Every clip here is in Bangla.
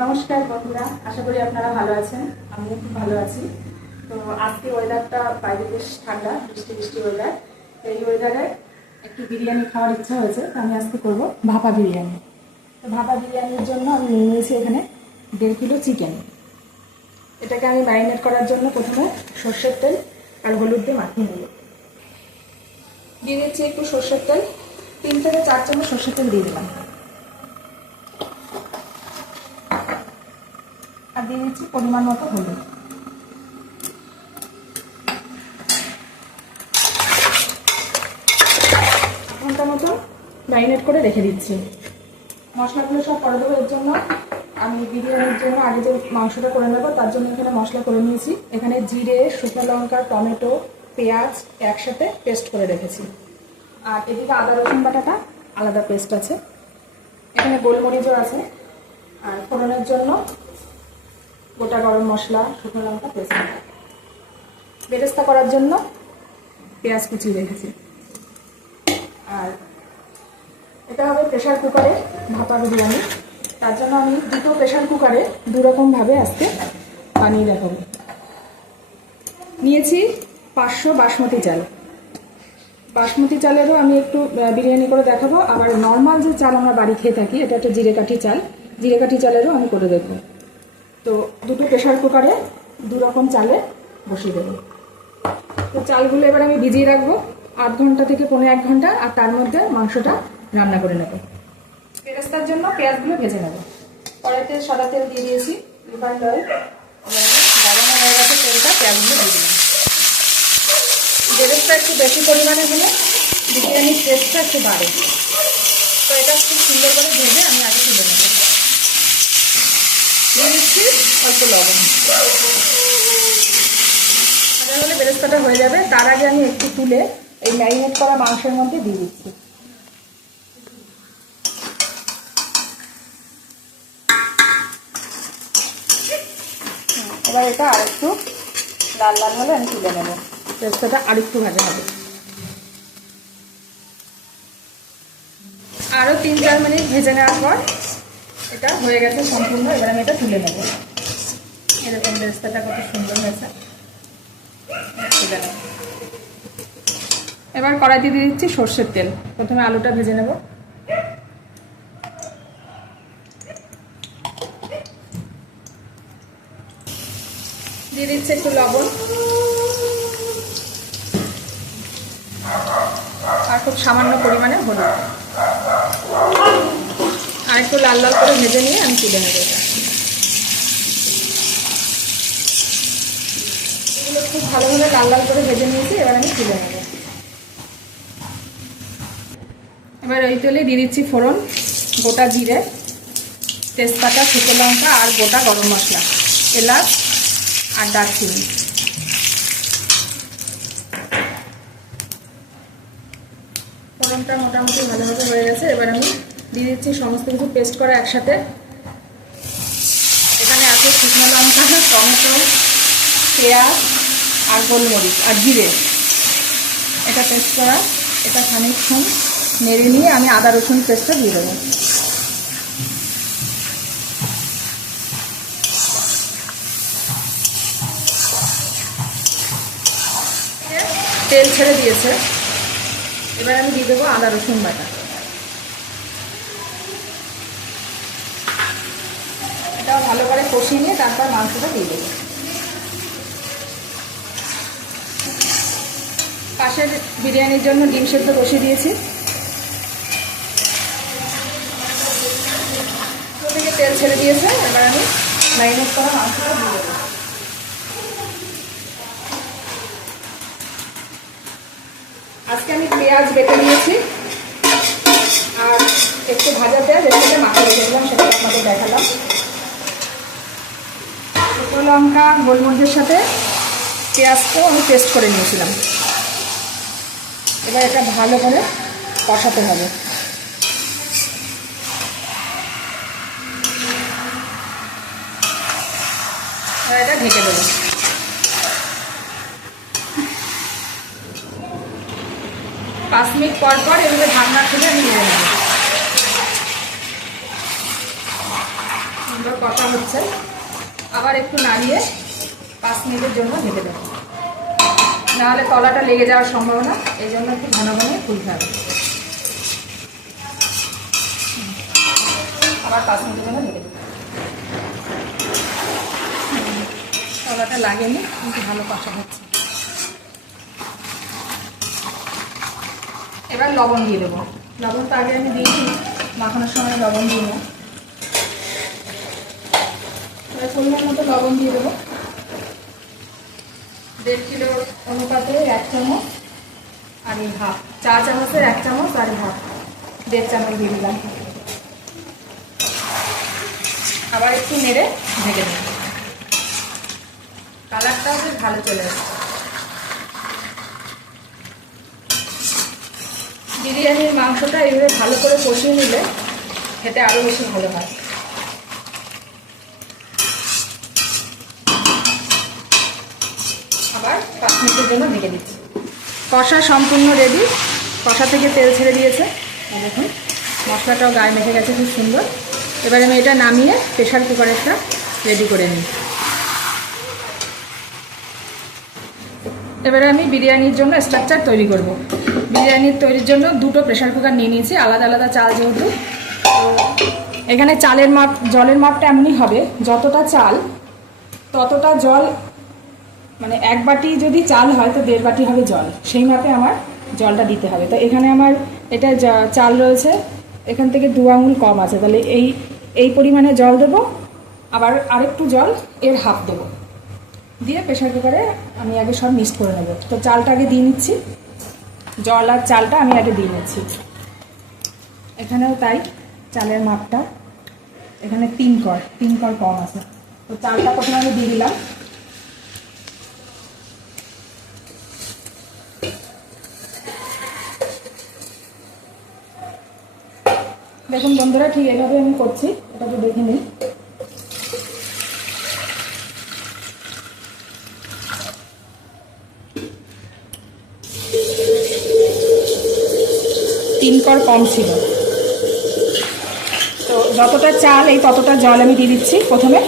নমস্কার বন্ধুরা, আশা করি আপনারা ভালো আছেন, আমিও খুব ভালো আছি। তো আজকে ওয়েদারটা বাইরে বেশ ঠান্ডা, বৃষ্টি বৃষ্টি ওয়েদার এই ওয়েদারে একটু বিরিয়ানি খাওয়ার ইচ্ছা হয়েছে, তো আমি আজকে করব ভাপা বিরিয়ানি। তো ভাপা বিরিয়ানির জন্য আমি নিয়ে নিয়েছি এখানে দেড় কিলো চিকেন এটাকে আমি ম্যারিনেট করার জন্য প্রথমে সর্ষের তেল আর হলুদ দিয়ে মাখিয়ে নেব। দিয়ে দিচ্ছি একটু সর্ষের তেল, তিন থেকে চার চামচ সর্ষের তেল দিয়ে দিলাম। দিয়ে দিচ্ছি পরিমাণ মতো হলুদ। ঘণ্টা মতো ম্যারিনেট করে রেখে দিচ্ছি। মশলাগুলো সব করে দেবো এর জন্য আমি বিরিয়ানির জন্য আগে যে মাংসটা করে নেব, তার জন্য এখানে মশলা করে নিয়েছি। এখানে জিরে, শুকনো লঙ্কা, টমেটো, পেঁয়াজ একসাথে পেস্ট করে রেখেছি। আর এদিকে আদা, রসুন বাটাটা আলাদা পেস্ট আছে। এখানে গোলমরিচও আছে। আর ফোড়নের জন্য গোটা গরম মশলা, শুকনো লঙ্কা তেজপাতা বেরেস্তা করার জন্য পেঁয়াজ কুচি রেখেছি আর এটা হবে প্রেশার কুকারে ভাপা বিরিয়ানি। তার জন্য আমি দুটো প্রেশার কুকারে দুরকমভাবে আজকে বানিয়ে দেখাবো। নিয়েছি পাঁচশো বাসমতি চাল। বাসমতি চালেরও আমি একটু বিরিয়ানি করে দেখাবো। আবার নর্মাল যে চাল আমরা বাড়ি খেয়ে থাকি, এটা একটা জিরে কাঠি চাল। জিরে কাঠি চালেরও আমি করে দেখব তো দুটো প্রেশার কুকারে দু রকম চালে বসিয়ে দেবো। তো চালগুলো এবার আমি ভিজিয়ে রাখব আধ ঘণ্টা থেকে পনেরো এক ঘণ্টা আর তার মধ্যে মাংসটা রান্না করে নেব। পেঁয়াজটার জন্য পেঁয়াজগুলো ভেজে নেব। কড়াইতে সাদা তেল দিয়ে দিয়েছি হয়ে গেছে তেলটা পেঁয়াজগুলো একটু বেশি পরিমাণে হলে বিরিয়ানির টেস্টটা একটু বাড়ে। তো এটা খুব সুন্দর করে ভেজে আমি আগে তুলে নেব। দিয়ে দিচ্ছি অল্প লবণ। ভাজা হলে বেরেস্তাটা হয়ে যাবে। তার আগে আমি একটু তুলে এই ম্যারিনেট করা মাংসের মধ্যে দিয়ে দিচ্ছি। এবার এটা আরেকটু লাল লাল হলে আমি তুলে নেব। বেরেস্তাটা আরেকটু ভাজা হবে। আরও তিন চার মিনিট ভেজে নেওয়ার পর এটা হয়ে গেছে সম্পূর্ণ, এবার আমি এটা তুলে নেব। এরকম বেরেস্তাটা কত সুন্দর হয়েছে। এবার কড়াইতে দিয়ে দিচ্ছি সর্ষের তেল। প্রথমে আলুটা ভেজে নেব। দিয়ে দিচ্ছে একটু লবণ। আর খুব সামান্য পরিমাণে হলুদ। আর একটু লাল লাল করে ভেজে নিয়ে আমি তুলে নেব এগুলো খুব ভালোভাবে লাল লাল করে ভেজে নিয়েছি, এবার আমি তুলে নেব। এবার ওই তেলে দিয়ে দিচ্ছি ফোড়ন, গোটা জিরে, তেজপাতা, শুকনো লঙ্কা আর গোটা গরম মশলা, এলাচ আর দারচিনি। ফোড়নটা মোটামুটি ভালোভাবে হয়ে গেছে, এবার আমি দিয়ে দিচ্ছি, সমস্ত কিছু পেস্ট করা একসাথে। এখানে আছে শুকনো লঙ্কা, টমেটো, পেঁয়াজ আর গোলমরিচ আর জিরে। এটা পেস্ট করা, এটা খানিকক্ষণ নেড়ে নিয়ে আমি আদা রসুন পেস্টটা দিয়ে দেবো। তেল ছেড়ে দিয়েছে। এবার আমি দিয়ে দেবো আদা রসুন বাটা। এটাও ভালো করে কষিয়ে নিয়ে তারপর মাংসটা দিয়ে দেবো। পাশের বিরিয়ানির জন্য ডিম সেদ্ধ বসিয়ে দিয়েছি। থেকে তেল ছেড়ে দিয়েছে, এবার আমি ম্যারিনেট করা মাংসটা দিয়ে দেবো। আজকে আমি পেঁয়াজ বেটে নিয়েছি, আর একটু ভাজা পেঁয়াজ সাথে মাখা সেটা আপনাদের দেখালাম। শুকনো লঙ্কা, গোলমরিচের সাথে পেঁয়াজটাও আমি পেস্ট করে নিয়েছিলাম। এবার এটা ভালো করে কষাতে হবে। এটা ঢেকে দেবো। পাঁচ মিনিট পর পর এভাবে ঢাকনা খুলে আমি নেড়ে নেব কষা হচ্ছে। আবার একটু নাড়িয়ে পাঁচ মিনিটের জন্য ঢেকে দেবো। নাহলে তলাটা লেগে যাওয়ার সম্ভাবনা, এই জন্য একটু ঘন ঘন খুলতে হবে। আবার পাঁচ মিনিটের জন্য ঢেকে দেবো। তলাটা লাগেনি, কিন্তু ভালো কষা হচ্ছে। এবার লবণ দিয়ে দেবো। লবণ তো আগে আমি দিয়েছি মাখানোর সময় লবণ দিয়ে এবার পরিমাণ মতো লবণ দিয়ে দেবো। দেড় কিলো অনুপাতে এক চামচ আর এই হাফ চা চামচের এক চামচ আর হাফ দেড় চামচ দিয়ে দিলাম। আবার একটু নেড়ে ঢেকে দেবো। কালারটাও বেশ ভালো চলে আসছে। বিরিয়ানির মাংসটা এইভাবে ভালো করে কষিয়ে নিলে খেতে আরও বেশি ভালো হয় আবার পাঁচ মিনিটের জন্য ঢেকে দিচ্ছি। কষা সম্পূর্ণ রেডি কষা থেকে তেল ছেড়ে দিয়েছে। দেখুন, মশলাটাও গায়ে মেখে গেছে, খুব সুন্দর। এবার আমি এটা নামিয়ে প্রেশার কুকারেরটা রেডি করে নিই। এবারে আমি বিরিয়ানির জন্য স্ট্রাকচার তৈরি করব। বিরিয়ানির তৈরির জন্য দুটো প্রেশার কুকার নিয়ে নিয়েছি, আলাদা আলাদা চাল যেহেতু। এখানে চালের মাপ, জলের মাপটা এমনই হবে, যতটা চাল, ততটা জল মানে এক বাটি যদি চাল হয় তো দেড় বাটি হবে জল। সেই মাপে আমার জলটা দিতে হবে। তো এখানে আমার এটা চাল রয়েছে, এখান থেকে দু আঙুল কম আছে। তাহলে এই এই পরিমাণে জল দেবো, আবার আরেকটু জল এর হাফ দেবো। দিয়ে প্রেশার কুকারে আমি আগে সব মিক্স করে নেব। তো চালটা আগে দিয়ে নিচ্ছি। জল আর চালটা আমি আগে দিয়ে নিচ্ছি। এখানেও তাই চালের মাপটা। এখানে তিন কর তিন কর কম আছে। তো চালটা প্রথমে আমি দিয়ে দিলাম। দেখুন বন্ধুরা, ঠিক এভাবে আমি করছি। এটা তো দেখে নিই। তিন কর কম ছিল। তো যতটা চাল, এই ততটা জল আমি দিয়ে দিচ্ছি প্রথমে।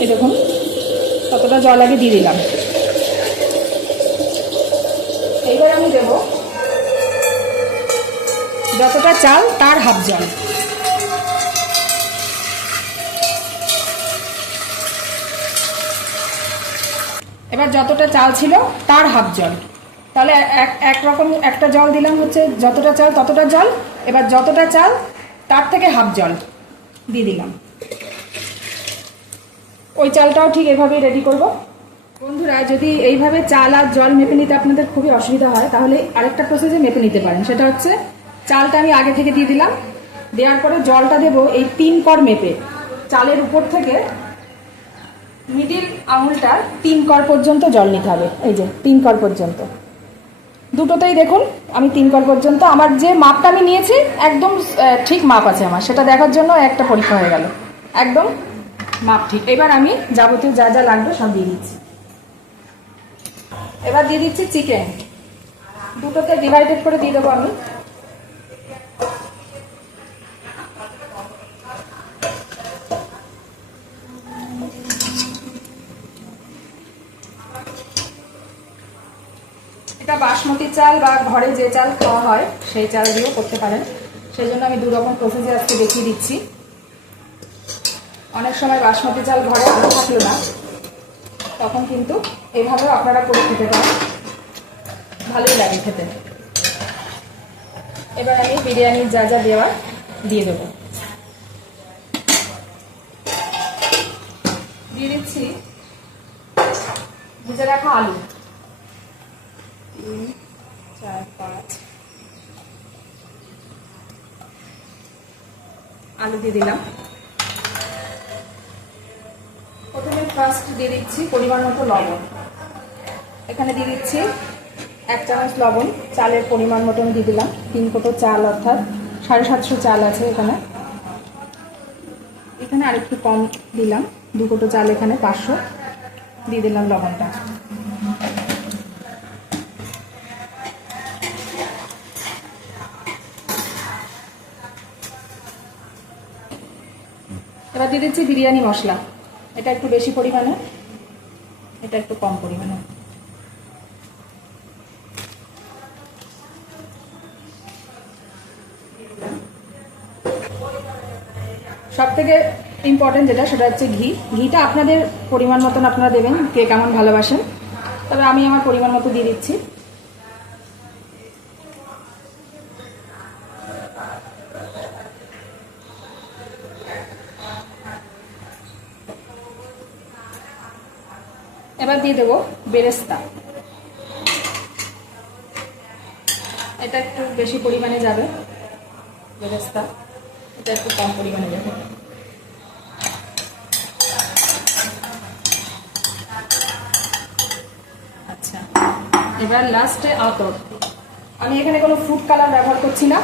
এই দেখুন, ততটা জল আগে দিয়ে দিলাম। যতটা চাল, তার হাফ জল এবার যতটা চাল ছিল, তার হাফ জল তাহলে এক একরকম একটা জল দিলাম হচ্ছে যতটা চাল, ততটা জল। এবার যতটা চাল, তার থেকে হাফ জল দিয়ে দিলাম। ওই চালটাও ঠিক এভাবেই রেডি করব। বন্ধুরা, যদি এইভাবে চাল আর জল মেপে নিতে আপনাদের খুবই অসুবিধা হয়, তাহলে আরেকটা প্রসেসে মেপে নিতে পারেন। সেটা হচ্ছে চালটা আমি আগে থেকে দিয়ে দিলাম। দেওয়ার পরে জলটা দেবো এই তিন কর মেপে। চালের উপর থেকে মিডিল আঙুলটার তিন কর পর্যন্ত জল নিতে হবে। এই যে, তিন কর পর্যন্ত। দুটোতেই দেখুন, আমি তিন কর পর্যন্ত। আমার যে মাপটা আমি নিয়েছি, একদম ঠিক মাপ আছে আমার। সেটা দেখার জন্য একটা পরীক্ষা হয়ে গেল। একদম মাপ ঠিক। এবার আমি যাবতীয় যা যা লাগবে সব দিয়ে দিচ্ছি। এবার দিয়ে দিচ্ছি চিকেন। দুটোতে ডিভাইডেড করে দিয়ে দেবো আমি। এটা বাসমতি চাল বা ঘরে যে চাল খাওয়া হয়, সেই চাল দিয়েও করতে পারেন। সেই জন্য আমি দুরকম প্রসেসে আজকে দেখিয়ে দিচ্ছি। অনেক সময় বাসমতি চাল ঘরে আনা থাকল না, তখন কিন্তু এভাবেও আপনারা করে খেতে পারেন। ভালোই লাগে খেতে। এবার আমি বিরিয়ানির যা যা দেওয়ার দিয়ে দেবো। দিয়ে দিচ্ছি, ভেজে রাখা আলু। তিন, চার, পাঁচ। আলু দিয়ে দিলাম। প্রথমে ফার্স্ট দিয়ে দিচ্ছি পরিমাণ মতো লবণ। এখানে দিয়ে দিচ্ছি এক চামচ লবণ। চালের পরিমাণ মতন দিয়ে দিলাম। তিন কোটো চাল অর্থাৎ সাড়ে সাতশো চাল আছে এখানে। এখানে আরেকটু কম দিলাম। দু কোটো চাল এখানে পাঁচশো। দিয়ে দিলাম লবণটা। দিয়ে দিচ্ছি বিরিয়ানি মশলা। এটা একটু বেশি পরিমাণে, এটা একটু কম পরিমাণে। সব থেকে ইম্পর্টেন্ট যেটা, সেটা হচ্ছে ঘি। ঘিটা আপনাদের পরিমাণ মতন আপনারা দেবেন, কে কেমন ভালোবাসেন। তবে আমি আমার পরিমাণ মতো দিয়ে দিচ্ছি। দিয়ে দেবো বেরেস্তা। এটা একটু বেশি পরিমাণে যাবে, বেরেস্তা। এটা একটু কম পরিমাণে যাবে। আচ্ছা এবার লাস্টে আতর। আমি এখানে কোনো ফুড কালার ব্যবহার করছি না।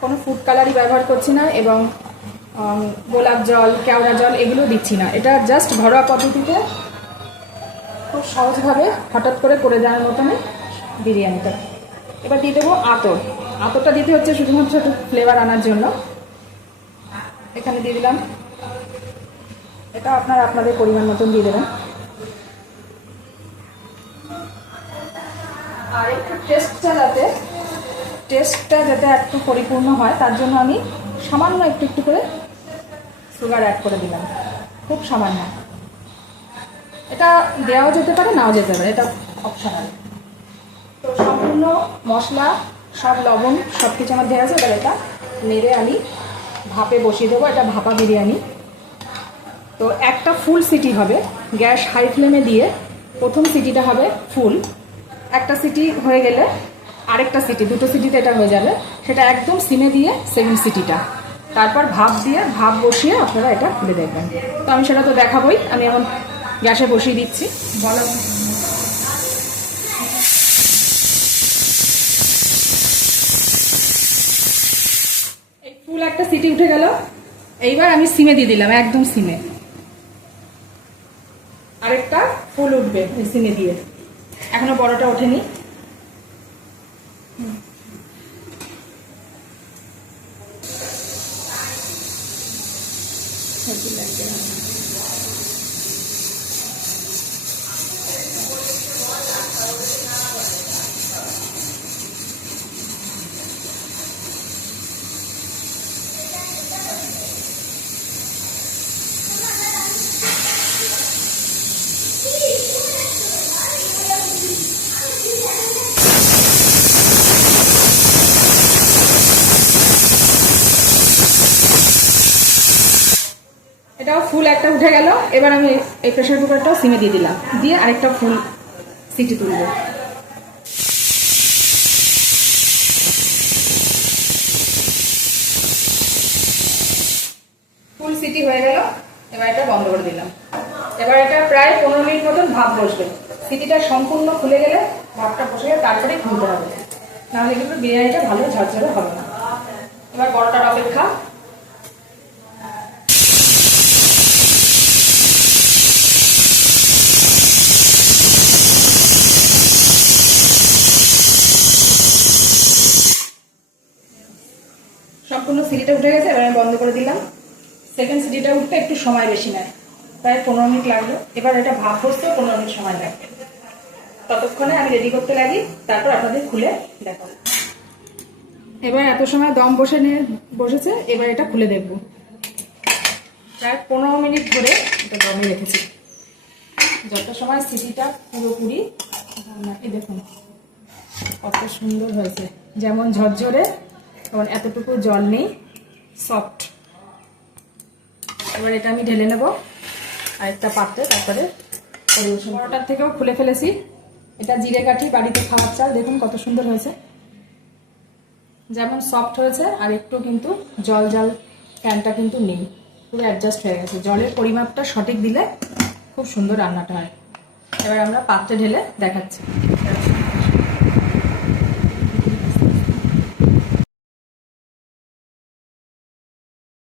কোনো ফুড কালারই ব্যবহার করছি না এবং গোলাপ জল, কেওড়া জল, এগুলো দিচ্ছি না। এটা জাস্ট ঘরোয়া পদ্ধতিতে খুব সহজভাবে হঠাৎ করে করে দেওয়ার মতনই বিরিয়ানিটা। এবার দিয়ে দেবো আতর। আতরটা দিতে হচ্ছে শুধুমাত্র একটু ফ্লেভার আনার জন্য। এখানে দিয়ে দিলাম। এটা আপনারা আপনাদের পরিমাণ মতন দিয়ে দেবেন। আর একটু টেস্টটা যাতে টেস্টটা যাতে একটু পরিপূর্ণ হয়, তার জন্য আমি সামান্য একটু একটু করে সুগার অ্যাড করে দিলাম। খুব সামান্য। এটা দেওয়াও যেতে পারে, নাও যেতে পারে, এটা অপশনাল তো সম্পূর্ণ মশলা সব লবণ সব কিছু আমার দেওয়া আছে এটা নেড়ে আমি ভাপে বসিয়ে দেবো, এটা ভাপা বিরিয়ানি। তো একটা ফুল সিটি হবে, গ্যাস হাই ফ্লেমে দিয়ে প্রথম সিটিটা হবে ফুল একটা সিটি হয়ে গেলে আরেকটা সিটি, দুটো সিটিতে এটা হয়ে যাবে। সেটা একদম সিমে দিয়ে সেকেন্ড সিটিটা। তারপর ভাপ দিয়ে, ভাপ বসিয়ে আপনারা এটা খুলে দেখবেন। তো আমি সেটা তো দেখাবই, আমি এখন গ্যাসে বসিয়ে দিচ্ছি। বলো। এই ফুল একটা সিটি উঠে গেল। এইবার আমি সিমে দিয়ে দিলাম, একদম সিমে। আরেকটা ফুল উঠবে সিমে দিয়ে। এখনও বড়টা ওঠেনি। হুম। হেভি লাগবে না। এটাও ফুল একটা উঠে গেল, এবার আমি এই প্রেশার কুকারটাও সিমে দিয়ে দিলাম, দিয়ে আরেকটা ফুল সিটি তুলবো। ফুল সিটি হয়ে গেল, এবার এটা বন্ধ করে দিলাম। এবার এটা প্রায় পনেরো মিনিট মতন ভাপ বসবে। সিটিটা সম্পূর্ণ খুলে গেলে ভাপটা বসে গেলে তারপরেই খুলতে হবে। নাহলে কিন্তু বিরিয়ানিটা ভালো ঝরঝরে হবে না। এবার বড়টার অপেক্ষা। সম্পূর্ণ সিটিটা উঠে গেছে, এবার আমি বন্ধ করে দিলাম। সেকেন্ড সিটিটা উঠতে একটু সময় বেশি নেয়, প্রায় পনেরো মিনিট লাগল। এবার এটা ভাপ করতেও পনেরো মিনিট সময় লাগবে। ততক্ষণে আমি রেডি করতে লাগি, তারপর আপনাদের খুলে দেখাবো। এবার এত সময় দম বসে নিয়ে বসেছে, এবার এটা খুলে দেখব। প্রায় পনেরো মিনিট ধরে এটা দমে রেখেছি। যত সময় সিটিটা পুরোপুরি দেখুন, কত সুন্দর হয়েছে। যেমন ঝরঝরে তেমন এতটুকু জল নেই সফট এবার এটা আমি ঢেলে নেব, আরেকটা পাত্রে, তারপরে পরিবেশন। থেকেও খুলে ফেলেছি। এটা জিরে কাঠি, বাড়িতে খাওয়ার চাল, দেখুন কত সুন্দর হয়েছে। যেমন সফট হয়েছে, আর একটু কিন্তু জল জল ফ্যানটা কিন্তু নেই। পুরো অ্যাডজাস্ট হয়ে গেছে। জলের পরিমাপটা সঠিক দিলে খুব সুন্দর রান্নাটা হয়। এবার আমরা পাত্রে ঢেলে দেখাচ্ছি।